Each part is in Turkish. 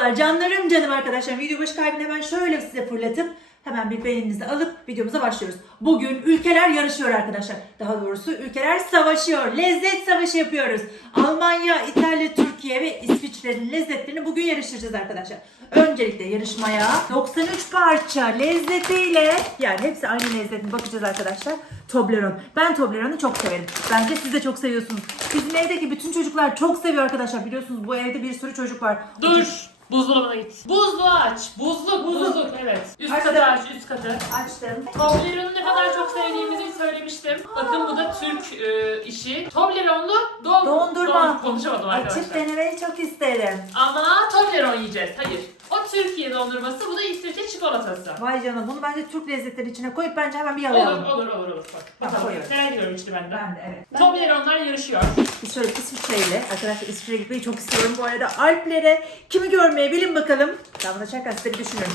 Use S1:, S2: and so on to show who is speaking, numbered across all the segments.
S1: Merhabalar canlarım, canım arkadaşlar. Video başı kalbini hemen şöyle size fırlatıp hemen bir beğeninizi alıp videomuza başlıyoruz. Bugün ülkeler yarışıyor arkadaşlar. Daha doğrusu ülkeler savaşıyor. Lezzet savaşı yapıyoruz. Almanya, İtalya, Türkiye ve İsviçre'nin lezzetlerini bugün yarıştıracağız arkadaşlar. Öncelikle yarışmaya 93 parça lezzetiyle, yani hepsi aynı lezzetine bakacağız arkadaşlar. Toblerone. Ben Toblerone'u çok severim. Bence siz de çok seviyorsunuz. Bizim evdeki bütün çocuklar çok seviyor arkadaşlar. Biliyorsunuz bu evde bir sürü çocuk var.
S2: Dur. Buzdolabına git. Buzluğu aç. Buzluk evet. Üst
S1: Açtım.
S2: katı aç, üst katı.
S1: Açtım.
S2: Toblerone'u ne kadar çok sevdiğimizi söylemiştim. Bakın bu da Türk işi. Toblerone'lu
S1: Dondurma.
S2: Konuşamadım arkadaşlar.
S1: Açıp denemeyi çok isterim.
S2: Ama Toblerone yiyeceğiz. Hayır. O Türkiye dondurması, bu da İsviçre çikolatası.
S1: Vay canına, bunu bence Türk lezzetleri içine koyup bence hemen bir yalayalım.
S2: Olur. Bak.
S1: Tamam,
S2: Bakalım.
S1: koyuyorum.
S2: Neler geliyorum işte benden.
S1: Ben de evet.
S2: Toblerone'lar yarışıyor.
S1: Biz şöyle İsviçre'yle, arkadaşlar İsviçre'ye gitmeyi çok istiyorum. Bu arada Alplere kimi görmeye bilin bakalım. Ben bunu çarken size bir düşünün.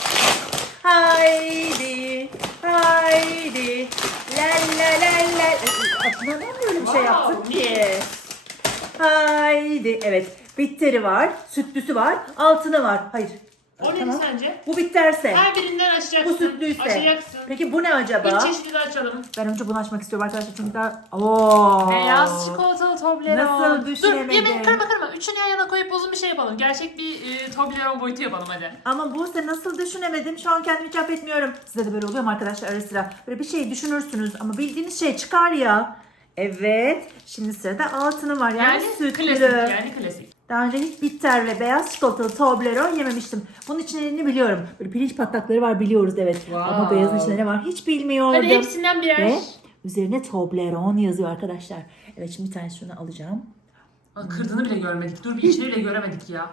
S1: Haydi, haydi, la la la la. Aklına ne böyle bir şey
S2: Wow,
S1: yaptık ki?
S2: niye?
S1: Haydi, evet. Bitteri var, sütlüsü var, altını var. Hayır.
S2: O ne sence?
S1: Bu bitterse.
S2: Her birinden açacaksın.
S1: Bu sütlüyse.
S2: Açacaksın.
S1: Peki bu ne acaba?
S2: 3 çeşidi de açalım.
S1: Ben önce bunu açmak istiyorum arkadaşlar çünkü daha... Oo.
S2: Beyaz çikolatalı Toblerone.
S1: Nasıl düşünemedim?
S2: Dur yemeği kırma. Üçünü yan yana koyup uzun bir şey yapalım. Gerçek bir Toblerone boyutu yapalım hadi.
S1: Ama Buse nasıl düşünemedim? Şu an kendimi hiç affetmiyorum. Size de böyle oluyor mu arkadaşlar ara sıra? Böyle bir şey düşünürsünüz ama bildiğiniz şey çıkar ya. Evet. Şimdi sırada altını var yani, sütlü.
S2: Klasik.
S1: Daha önce hiç bitter ve beyaz çikolatalı Toblerone yememiştim. Bunun içinde biliyorum. Böyle pirinç patlakları var biliyoruz evet.
S2: Wow.
S1: Ama beyazın içinde ne var hiç bilmiyordum.
S2: Hadi hepsinden birer.
S1: Ve üzerine Toblerone yazıyor arkadaşlar. Evet şimdi bir tane şunu alacağım.
S2: Aa, kırdığını bile görmedik. Dur bir içini bile göremedik ya.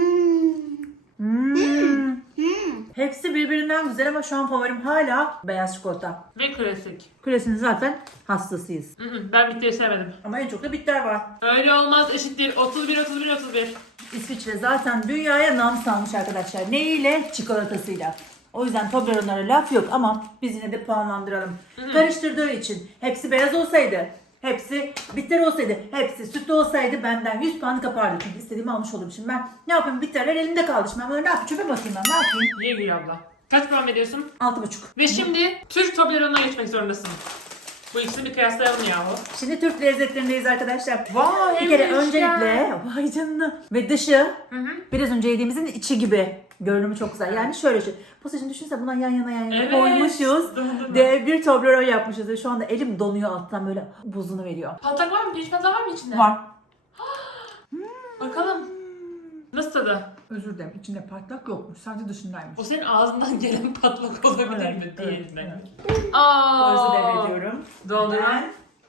S1: Hepsi birbirinden güzel ama şu an favorim hala beyaz çikolata.
S2: Ve klasik.
S1: Klasinin zaten hastasıyız.
S2: Ben bittiyi sevmedim.
S1: Ama en çok da bitter var.
S2: Öyle olmaz, eşittir. 31.
S1: İsviçre zaten dünyaya nam salmış arkadaşlar. Neyle? Çikolatasıyla. O yüzden Toblerone'lara laf yok ama biz yine de puanlandıralım. Karıştırdığı için hepsi beyaz olsaydı, hepsi bitter olsaydı, hepsi sütlü olsaydı benden 100 puan kapardı. Çünkü istediğimi almış oldum. Şimdi ben ne yapayım? Bitterler elimde kaldı. Şimdi ben böyle ne yapayım? Çöpe bakayım ben. Ne yapayım?
S2: Ye Gül abla. Kaç puan veriyorsun?
S1: 6,5.
S2: Ve şimdi Türk Toblerone'una geçmek zorundasın. Bu ikisini bir kıyaslayalım yahu.
S1: Şimdi Türk lezzetlerindeyiz arkadaşlar.
S2: Vay,
S1: Bir kere
S2: hem de
S1: öncelikle vay canına ve dışı biraz önce yediğimizin içi gibi. Görünümü çok güzel. Yani şöyle şey. Bu seçim düşünsene bundan yan yana
S2: Evet.
S1: koymuşuz.
S2: Dondurma.
S1: Dev bir Toblerone yapmışız ve şu anda elim donuyor alttan böyle buzunu veriyor.
S2: Patlak var mı? Pirinç patlak var mı içinde?
S1: Var.
S2: Bakalım. Nasıl tadı?
S1: Özür dilerim. İçinde patlak yokmuş. Sadece dışındaymış.
S2: O senin ağzından gelen patlak olabilir
S1: Evet,
S2: mi?
S1: evet,
S2: Diğerinden.
S1: evet.
S2: Aa.
S1: Orası devrediyorum.
S2: Dondurma.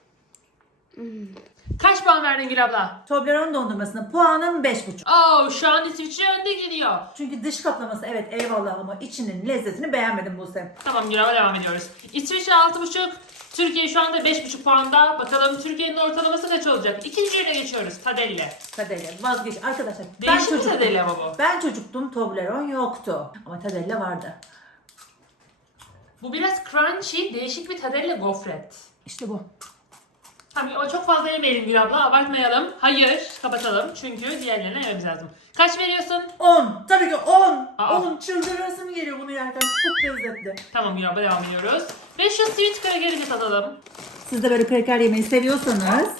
S2: Kaç puan verdin Gül abla?
S1: Toblerone dondurmasına puanım 5,5.
S2: Oo, şu an İsviçre önde gidiyor.
S1: Çünkü dış kaplaması evet eyvallah ama içinin lezzetini beğenmedim Buse.
S2: Tamam Gül abla, devam ediyoruz. İsviçre 6,5. Türkiye şu anda 5,5 puanda. Bakalım Türkiye'nin ortalaması kaç olacak? İkinci yerine geçiyoruz. Tadelle.
S1: Tadelle vazgeç arkadaşlar.
S2: Değişik bir Tadelle ama bu.
S1: Ben çocuktum, Toblerone yoktu. Ama Tadelle vardı.
S2: Bu biraz crunchy, değişik bir Tadelle gofret.
S1: İşte bu.
S2: Tamam ama çok fazla yemeyelim Gül abla. Abartmayalım. Hayır. Kapatalım. Çünkü diğerlerine yememiz lazım. Kaç veriyorsun?
S1: 10. Tabii ki 10.
S2: Aa.
S1: 10. Çıldırasım geliyor bunu yerken. Çok lezzetli.
S2: Tamam Gül abla, devam ediyoruz. Ve şu sweet kraker'i bir tadalım.
S1: Siz de böyle kraker yemeyi seviyorsanız.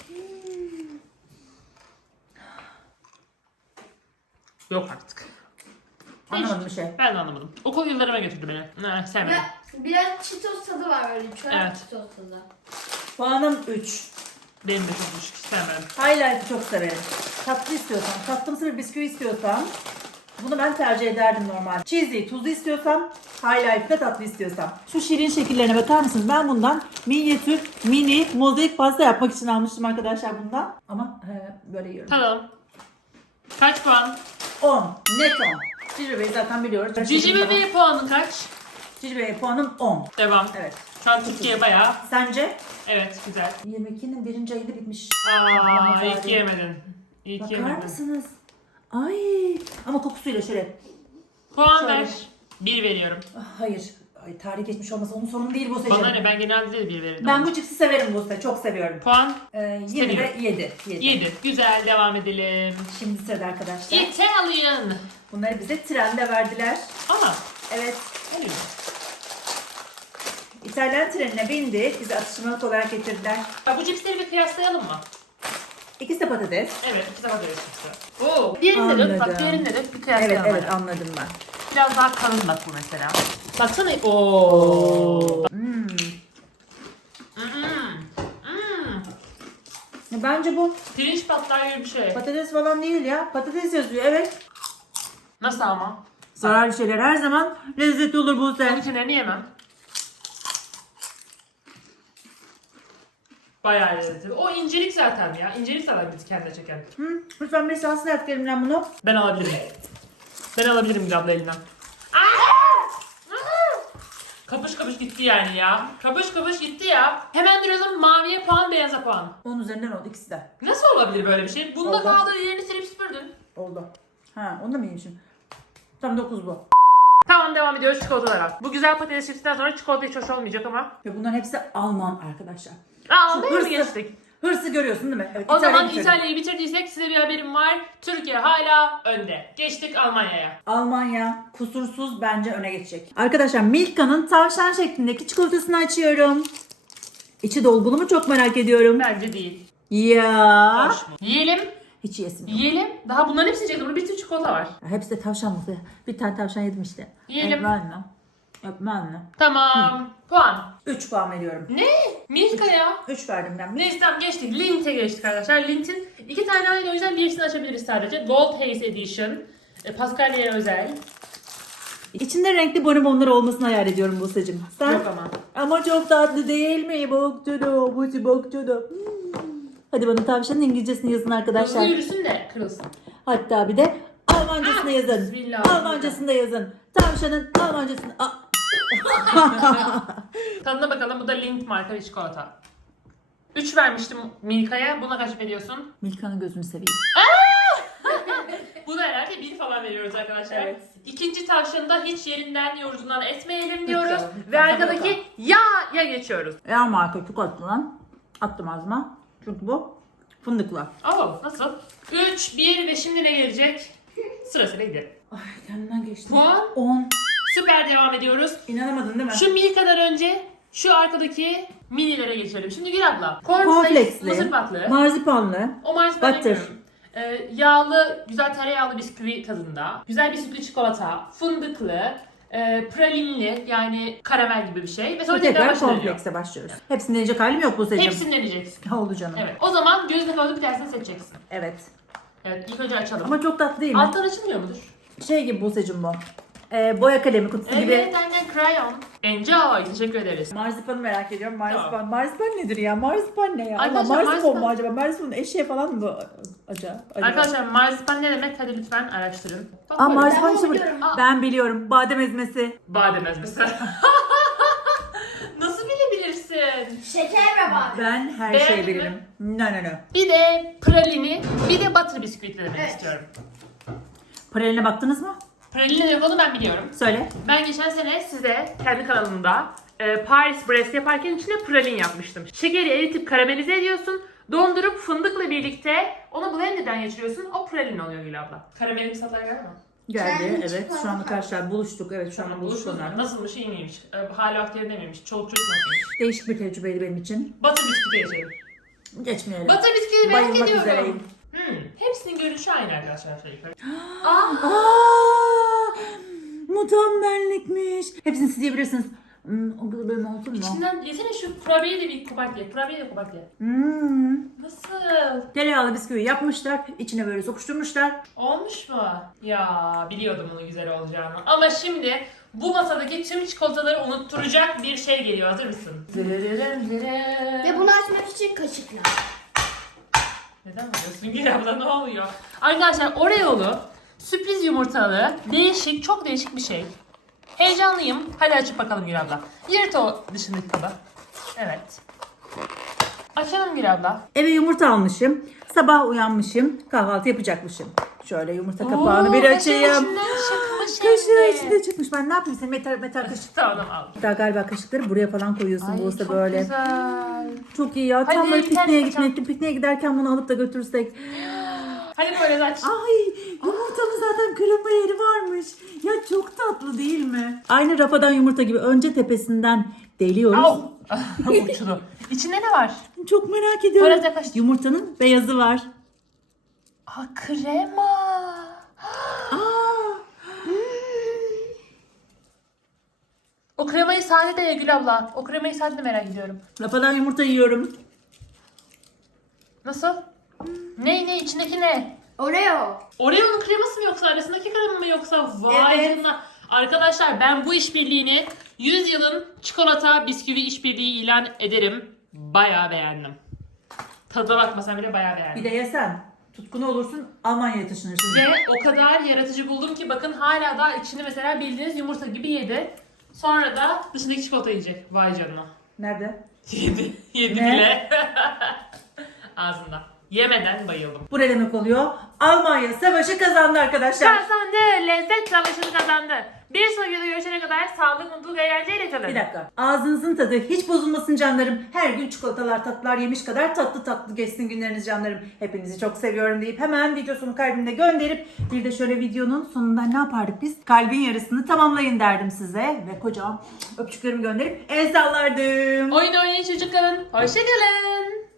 S2: Yok artık.
S1: Anlamadım bir şey.
S2: Ben de anlamadım. Okul yıllarıma götürdü beni. Ne, sevmedim.
S3: Biraz Cheetos tadı var böyle. Çorap
S2: Evet.
S3: Cheetos tadı.
S1: Puanım 3.
S2: Benim de çok düşük. Sevmedim.
S1: Highlight'ı çok severim. Tatlı istiyorsam, tatlımsı bir bisküvi istiyorsam bunu ben tercih ederdim normal. Cheesy, tuzlu istiyorsam, highlight'ta tatlı istiyorsam. Şu şirin şekillerine bakar mısınız? Ben bundan minyatür, mini, mozaik pasta yapmak için almıştım arkadaşlar bundan. Ama böyle yiyorum.
S2: Tadalım. Kaç puan?
S1: 10. Net 10. Cici Bey zaten biliyoruz.
S2: Cici bebeğe puanın kaç?
S1: Cici Bey puanım 10.
S2: Devam.
S1: Evet.
S2: Şu an Türkiye bayağı.
S1: Sence?
S2: Evet, güzel.
S1: 22'nin birinci ayında bitmiş.
S2: Aa, iyi ki yemedin. İyi ki
S1: Bakar
S2: yemedin.
S1: mısınız? Ay ama kokusuyla şöyle.
S2: Puan
S1: Şöyle.
S2: ver. 1 veriyorum.
S1: Hayır. Ay tarih geçmiş olmasa onun sorunu değil Buse'cim.
S2: Bana ne, ben genelde de 1 verirdim.
S1: Ben bu cipsi severim Buse. Çok seviyorum.
S2: Puan
S1: Yine de 7.
S2: 7. Güzel, devam edelim.
S1: Şimdi sırada arkadaşlar.
S2: Italian.
S1: Bunları bize trende verdiler.
S2: Ama
S1: Evet.
S2: ne bileyim.
S1: İtalyan trenine bindik. Bizi atıştırmalık olarak getirdiler.
S2: Bak, bu cipsleri bir kıyaslayalım mı?
S1: İkisi de patates.
S2: Evet, iki tane böyle cipsi. Oo. Diğerinde de, bak
S1: Anladım.
S2: diğerinde de bir
S1: Evet
S2: kıyaslayalım.
S1: evet
S2: hadi.
S1: anladım ben.
S2: Biraz daha kalın bak bu mesela. Baksana. Oo.
S1: Hmm.
S2: Hmm.
S1: Bence bu
S2: Pirinç patlar gibi bir şey.
S1: patates falan değil ya. Patates yazıyor evet.
S2: Nasıl ama?
S1: Zararlı şeyler her zaman lezzetli olur Buse.
S2: Onun kenarını yemem. Bayağı lezzetli. O incelik zaten ya. İncelik zaten bizi kendine çeken.
S1: Hı, lütfen bir şansını yap elimden bunu.
S2: Ben alabilirim. Ben alabilirim Gül abla elinden. Kapış kapış gitti yani ya. Kapış kapış gitti ya. Hemen duralım. Maviye puan, beyaza puan.
S1: 10 üzerinden oldu ikisi de.
S2: Nasıl olabilir böyle bir şey? Bunda
S1: Oldu.
S2: kaldığı yerini silip süpürdün.
S1: Oldu. Ha onu da mı yemişim? Tam 9 bu.
S2: Tamam, devam ediyoruz çikolatalara. Bu güzel patates chipsinden sonra çikolata hiç hoş olmayacak ama.
S1: Ve bunların hepsi Alman arkadaşlar.
S2: Almanya mı
S1: hırsı.
S2: geçtik?
S1: Hırsı görüyorsun değil mi? Evet,
S2: O zaman
S1: bitirdim.
S2: İtalya'yı bitirdiysek size bir haberim var. Türkiye hala önde. Geçtik Almanya'ya.
S1: Almanya kusursuz bence öne geçecek. Arkadaşlar Milka'nın tavşan şeklindeki çikolatasını açıyorum. İçi dolgulu mu çok merak ediyorum.
S2: Bence değil.
S1: Ya.
S2: Hoş mu? Yiyelim.
S1: Hiç yesim yok.
S2: Yiyelim. Daha bunların hepsi yiyecek. Burada bir sürü çikolata var.
S1: Ya hepsi de tavşan mı? Bir tane tavşan yedim işte.
S2: Yiyelim.
S1: Öpmem mi? Öpmem mi?
S2: Tamam. Puan.
S1: 3 puan veriyorum.
S2: Ne? Milka ya.
S1: 3 verdim ben.
S2: Neyse tamam, geçtik. Lint'e geçtik arkadaşlar. Lint'in 2 tane aynı, o yüzden birisini açabiliriz sadece. Gold Haze Edition. Paskalya'ya özel.
S1: İçinde renkli bonibonlar olmasını hayal ediyorum Buse'cim. Sen?
S2: Yok ama.
S1: Ama çok tatlı değil mi? Boktudu, buti boktudu. Hadi bana tavşanın İngilizcesini yazın
S2: Hızlı
S1: arkadaşlar.
S2: yürüsün de kırılsın.
S1: Hatta bir de Almancasını yazın.
S2: Bismillah.
S1: Almancasını da yazın. Tavşanın Almancasını...
S2: Tadına bakalım. Bu da Lindt marka bir çikolata. 3 vermiştim Milka'ya. Buna kaç veriyorsun?
S1: Milka'nın gözünü seveyim.
S2: Buna herhalde 1 falan veriyoruz arkadaşlar.
S1: Evet.
S2: İkinci tavşanı da hiç yerinden yurdundan etmeyelim diyoruz.
S1: Lütfen,
S2: Ve
S1: lütfen,
S2: arkadaki
S1: lütfen.
S2: ya geçiyoruz.
S1: Eğer marka çikolata lan. Attım ağzıma. Çünkü bu fındıklı.
S2: Nasıl? 3, 1 ve şimdi ne gelecek? Sırasıyla gidelim.
S1: Ay kendimden geçtim.
S2: Puan.
S1: 10.
S2: Süper, devam ediyoruz.
S1: İnanamadın değil mi?
S2: Şu Milka'dan önce şu arkadaki minilere geçelim. Şimdi Gül abla.
S1: Cornflakes'li,
S2: mısır patlı.
S1: marzipanlı.
S2: O marzipan
S1: Butter.
S2: emiyorum. Yağlı, güzel tereyağlı bisküvi tadında. Güzel bir sütlü çikolata, fındıklı, pralinli yani karamel gibi bir şey. Ve sonra tekrar
S1: Tekrar
S2: başlanıyor.
S1: komplekse başlıyoruz. Hepsini deneyecek halim yok bu seçim.
S2: Hepsini deneyeceksin.
S1: Ne oldu canım?
S2: Evet. O zaman gözüne kapatıp bir tanesini seçeceksin.
S1: Evet.
S2: Evet, ilk önce açalım.
S1: Ama çok tatlı değil mi?
S2: Alttan açılmıyor mudur?
S1: Şey gibi Buse'cim bu. Boya kalemi kutusu gibi.
S2: Evet, aynen crayon. Enjoy. Teşekkür ederiz.
S1: Marzipanı merak ediyorum. Marzipan.
S2: Tamam.
S1: Marzipan nedir ya? Marzipan ne ya? Allah
S2: Arkadaşlar,
S1: marzipan mı
S2: marzipan-
S1: acaba? Marzipanın eşeği falan mı acaba?
S2: Arkadaşlar marzipan ne demek? Hadi lütfen araştırın. Bak
S1: Aa
S2: böyle.
S1: marzipan
S3: Ben
S1: işte bu.
S3: biliyorum.
S1: Ben biliyorum. Badem ezmesi.
S2: Badem ezmesi. Nasıl bilebilirsin?
S3: Şeker ve badem.
S1: Ben her
S2: Beğendin
S1: şeyi
S2: mi?
S1: bilirim. No.
S2: Bir de pralini, bir de butter bisküvit demek
S3: Evet.
S2: istiyorum.
S1: Praline baktınız mı?
S2: Pralini ne olduğunu ben biliyorum.
S1: Söyle.
S2: Ben geçen sene size kendi kanalımda Paris Brest yaparken içine pralin yapmıştım. Şekeri eritip karamelize ediyorsun. Dondurup fındıkla birlikte onu blenderdan geçiriyorsun. O pralin oluyor Gül abla. Karamelim satlar geldi mi?
S1: Geldi.
S3: Sen
S1: Evet.
S3: çikolata.
S1: Şu anda karşılar buluştuk. Evet şu anda buluştuk
S2: Buluştunuz mu?
S1: onlar.
S2: Nasılmış, iyi miymiş? Hala aktarında miymiş? Çoluk çocuk nasılmış?
S1: Değişik bir tecrübeydi benim için.
S2: Butter bisküvi yaşayalım.
S1: Geçmeyelim.
S2: Butter bisküvi merak
S1: Bayılmak
S2: ediyorum.
S1: üzereyim.
S2: Hepsinin görünüşü aynı arkadaşlar.
S1: Aa, mükemmellikmiş. Hepsini siz yiyebilirsiniz. O kadar bölüm olsun mu?
S2: İçinden yesene şu kurabiyeyi de bir kopart ye. Kurabiyeyi de kopart ye. Nasıl?
S1: Tereyağlı bisküvi yapmışlar. İçine böyle sokuşturmuşlar.
S2: Olmuş mu? Ya biliyordum bunun güzel olacağını. Ama şimdi bu masadaki tüm çikolataları unutturacak bir şey geliyor. Hazır mısın?
S3: Ve bunu açmak için kaşıkla.
S2: Neden vuruyorsun Gül abla, ne oluyor? Arkadaşlar Oreo'lu, sürpriz yumurtalı, değişik, çok değişik bir şey. Heyecanlıyım. Hadi açıp bakalım Gül abla. Yırt o dışındaki kaba. Evet. Açalım Gül abla.
S1: Eve yumurta almışım. Sabah uyanmışım. Kahvaltı yapacakmışım. Şöyle yumurta kapağını bir açayım.
S2: içinden çıkmış
S1: Kaşığı
S2: hem de.
S1: içinde çıkmış. Ben ne yapayım? Senin metal kaşık.
S2: Tamam al.
S1: Daha galiba kaşıkları buraya falan koyuyorsun Buse
S2: çok
S1: böyle.
S2: güzel.
S1: Çok iyi ya. Tam
S2: Hadi
S1: böyle
S2: bir tane
S1: pikniğe
S2: açalım.
S1: gitmekti. Pikniğe giderken bunu alıp da götürsek.
S2: Hadi böyle aç.
S1: Ay yumurtanın zaten kırılma yeri varmış. Ya çok tatlı değil mi? Aynı rafadan yumurta gibi önce tepesinden deliyoruz.
S2: Au. Uçtu. İçinde ne var?
S1: Çok merak ediyorum.
S2: Biraz yaklaş.
S1: Yumurtanın beyazı var.
S2: Aa, krema.
S1: Aa,
S2: O kremayı sade de ye Gül abla. O kremayı sade de merak ediyorum.
S1: rafadan yumurta yiyorum.
S2: Nasıl? Ne içindeki ne?
S3: Oreo.
S2: Oreo'nun kreması mı yoksa arasındaki krema mı yoksa? Vay
S1: Evet.
S2: canına. Arkadaşlar ben bu işbirliğini 100 yılın çikolata bisküvi işbirliği ilan ederim. Bayağı beğendim. Tadına bakmasam bile bayağı beğendim.
S1: Bir de yesen. Tutkunu olursun Almanya'ya taşınırsın.
S2: Ve o kadar yaratıcı buldum ki bakın hala da içini mesela bildiğiniz yumurta gibi yedi. Sonra da dışındaki çikolata yiyecek. Vay canına.
S1: Nerede?
S2: Yedi
S1: Ne?
S2: bile. Ağzında. Yemeden bayıldım.
S1: Bu ne demek oluyor? Almanya savaşı kazandı arkadaşlar.
S2: Kazandı. Lezzet savaşını kazandı. Bir sonraki videoda görüşene kadar sağlık, mutluluk, eğlenceyle kalın.
S1: Bir dakika. Ağzınızın tadı hiç bozulmasın canlarım. Her gün çikolatalar tatlılar yemiş kadar tatlı tatlı geçsin günleriniz canlarım. Hepinizi çok seviyorum deyip hemen videosunu kalbimde gönderip bir de şöyle videonun sonunda ne yapardık biz? Kalbin yarısını tamamlayın derdim size. Ve kocaman öpücüklerimi gönderip el sallardım.
S2: Oyun oynayın çocukların. Hoşçakalın.